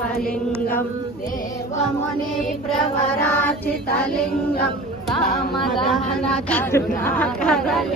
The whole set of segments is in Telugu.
शिवलिंगं देवमुनि प्रवराचितलिंगं कामदहन करुणाकरलिंगं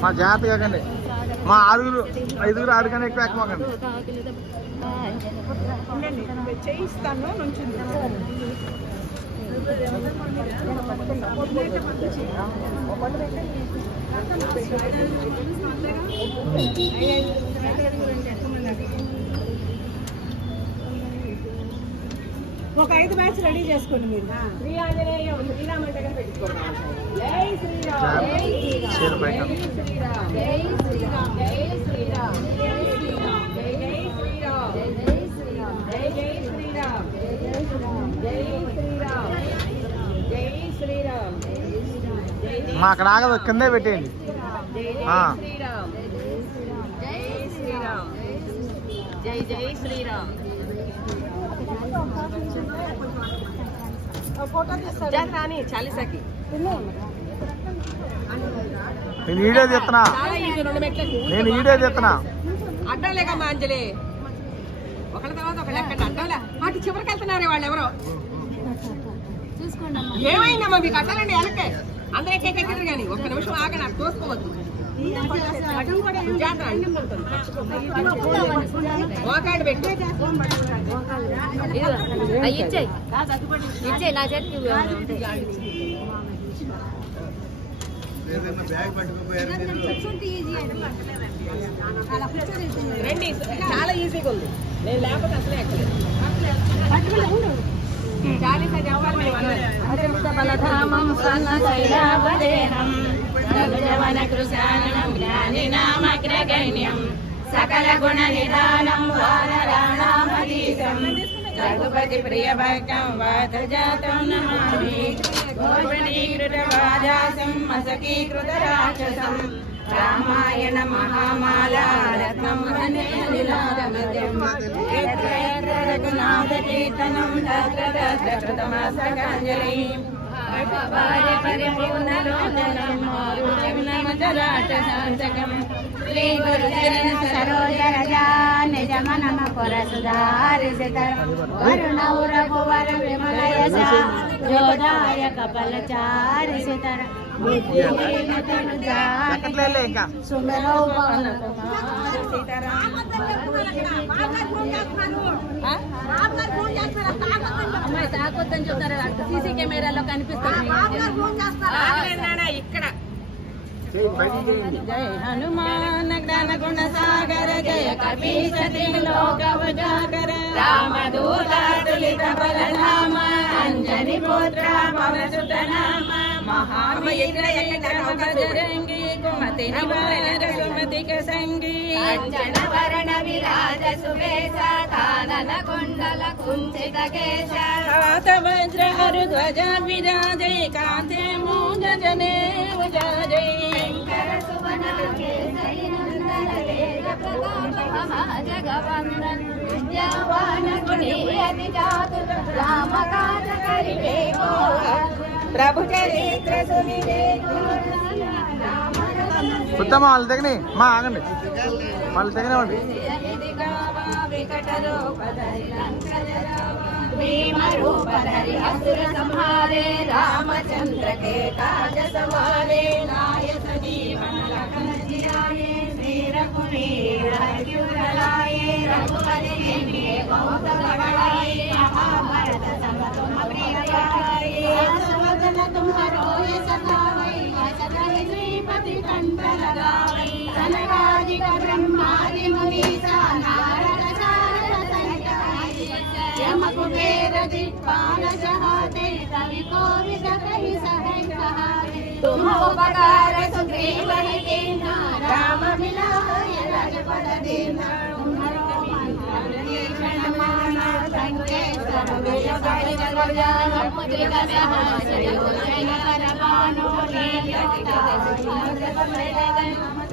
మా జాగ్రత్త కాకండి మా ఐదుగురు ఆరుగానే ఎక్కువ ఎక్కమాకండి చేయిస్తాను ఒక 5 బ్యాచ్ రెడీ చేసుకోండి మీరు శ్రీ ఆంజనేయం శ్రీరామ దగ్గర పెట్టుకోండి జై శ్రీరామ్ జై శ్రీరామ్ జై శ్రీరామ్ జై శ్రీరామ్ జై శ్రీరామ్ జై శ్రీరామ్ జై శ్రీరామ్ జై శ్రీరామ్ జై శ్రీరామ్ మా అక్కడ ఆగదు కిందే పెట్టేయండి శ్రీరామ్ జై శ్రీరామ్ జై జై శ్రీరామ్ फोटो रानी 40 की నేను వీడియో తీస్తున్నా అడ్డంలేగా మా అంజలి ఒకళ్ళ తర్వాత ఒకళ్ళు ఎక్కడ అడ్డంలే అటు చివరికి వెళ్తున్నారే వాళ్ళు ఎవరో ఏమైందమ్మా మీకు అడ్డాలండి వెనక్కే అందరూ ఎక్కెక్కరు కానీ ఒక్క నిమిషం ఆగండి అటు తోసుకోవద్దు మోకాడు పెట్టు ఇచ్చే నా చేతికి రండి చాలా ఈజీగా ఉంది నేను లేకపోతే అసలే ఎక్కలేదు सकल गुण निधानं वानराणामतीतं रघुपति प्रिय भक्तं वात जातं नमामि गोपनीकृत वादासं मसकीकृत राक्षसं रामायण महामाला रत्नं वन्दे लीलामध्यं यत्र यत्र रघुनाथ कीर्तनं तत्र तत्र कृतमस्तकाञ्जलिं परिपूर्णलोचनं मारुतिं श्री गुरुचरण सरोज रजा निज मन मकुर सुधारित वरुण रघुवर विमल यशा जोदाय कपल चारितर बुद्धिहीन तनु जानिके सुमिरौ पवन कुमार सीताराम అమ్మాయి తాకొద్దని చెప్తారు సీసీ కెమెరాలో కనిపిస్తుంది ఇక్కడ जय हनुमान ज्ञान गुण सागर जय कपीश लोक उजागर रामदूत तुलित बल धाम अंजनी पुत्र पवन सुत नाम महावीर बजरंगी कुमति निवार सुमति के संगी अंजन वरण विराज सुवेश कानन कुंडल कुंचित केश हाथ वज्र हर ध्वजा विराजे कांधे मूंज जनेऊ जाजे जगवंदन विद्यावान गुणी अति चातुर राम काज करिबे को प्रभु चरित्र सुनिबे ఉత్తమ వాళ్ళు తెగని మా ఆగండి వాళ్ళు తెగనివ్వండి विकट रूप धरि लंकर रावा भीम रूप धरि असुर संहारे रामचंद्र के काज सवारे नायक जीवन लखन जियाए श्री रघुवीर हर्षि उर लाए रघुपति कीन्ही बहुत बड़ाई महाभारत सब तुम प्रिय गाए सवदन तुम्हारो यश गावै सगल श्रीपति कंठ लगावै सनकादिक ब्रह्मादि मुनीसा नारद सारद सहित यम कुबेर दिक्पाल चहाते कवि कोविद कहि सहे कहाते तुम उपकार सुग्रीव ही कीन्हा राम मिलाय रघुपत दीन्हा तुम्हारो मंत्र भीषण माना संकेश्वर विजय जग जान मुद्रिक सहस्र योजन करवानो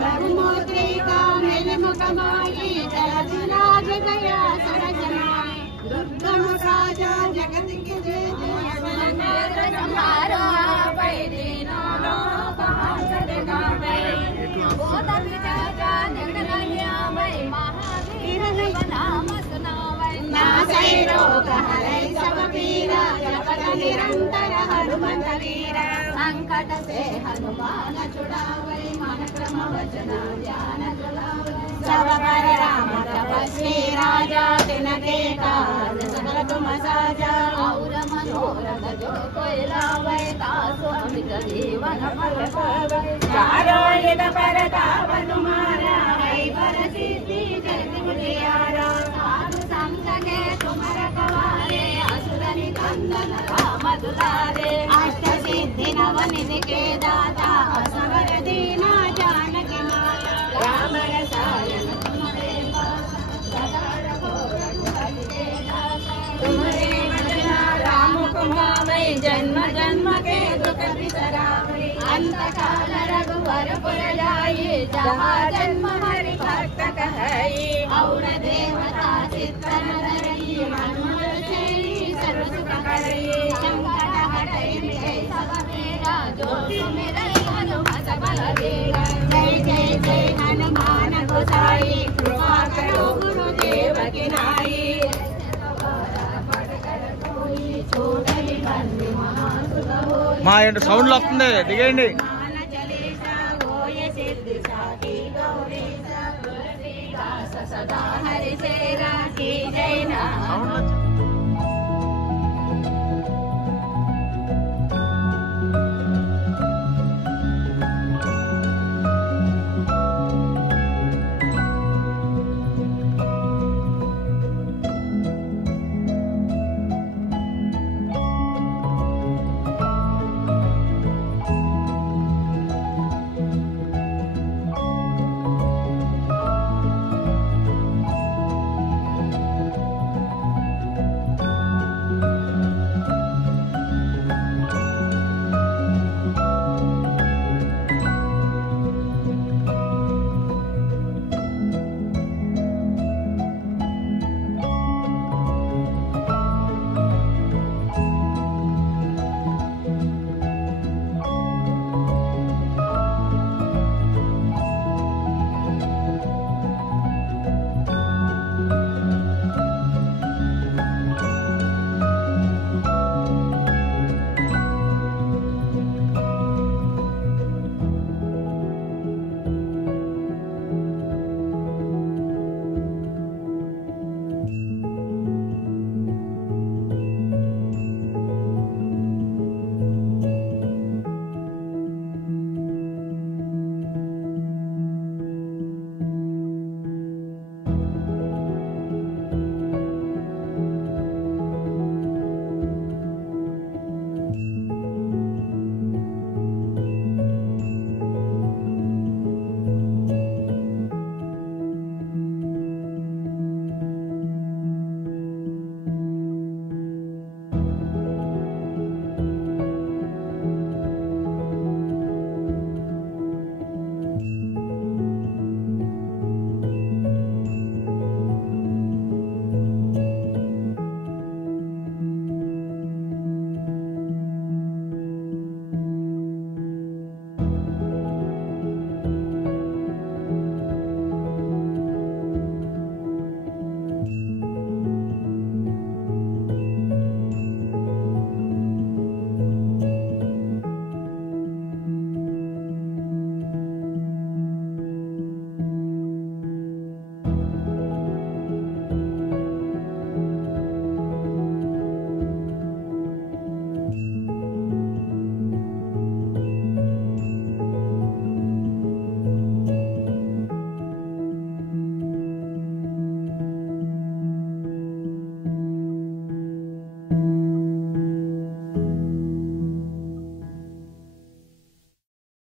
रघुमुद्रिका मिल मुख माई चलत लाग गया सरजनाई दुर्गम राजा जगत के जय जय संहारो आपै दीनो लोक हंसत गावै बोध विचारा जगदन्यावै महावीर नाम सुनावै नासै रोग हरै सब पीरा जपत निरंतर हनुमत वीरा संकट से हनुमान छुड़ावै मन क्रम वचन ध्यान चलावै सब पर राम तपस्वी राजा तिनके काज सकल तुम साजा और मनोरथ जो कोई लावै तासु अमित जीवन फल पावै चारों युग परताप तुम्हारा है पर सिद्धि जग मुझियारा साधु संत के तुम रखवारे असुर निकंदन राम दुलारे अष्ट सिद्धि नव निधि के दाता असवर दीना जानकी माता राम रसायन तुम्हारे पास सदा रहो रघुपति के दाता तुम्हारे भजना राम कुमावै जन्म जन्म के दुख बिसरावै अंत काल रघुवर पुर जाई जहाँ जन्म हरि भक्त कहई और देवता चित्तन धरई हनुमत सेई सर्व सुख करई संकट हटई मिटई सब पीरा जो सुमिरई हनुमत बल बीरा जय जय जय हनुमान गोसाई कृपा करो गुरुदेव की नाई మా ఏంటి సౌండ్లు వస్తుంది దిగేయండి सदा हरि सेरा की जय नाम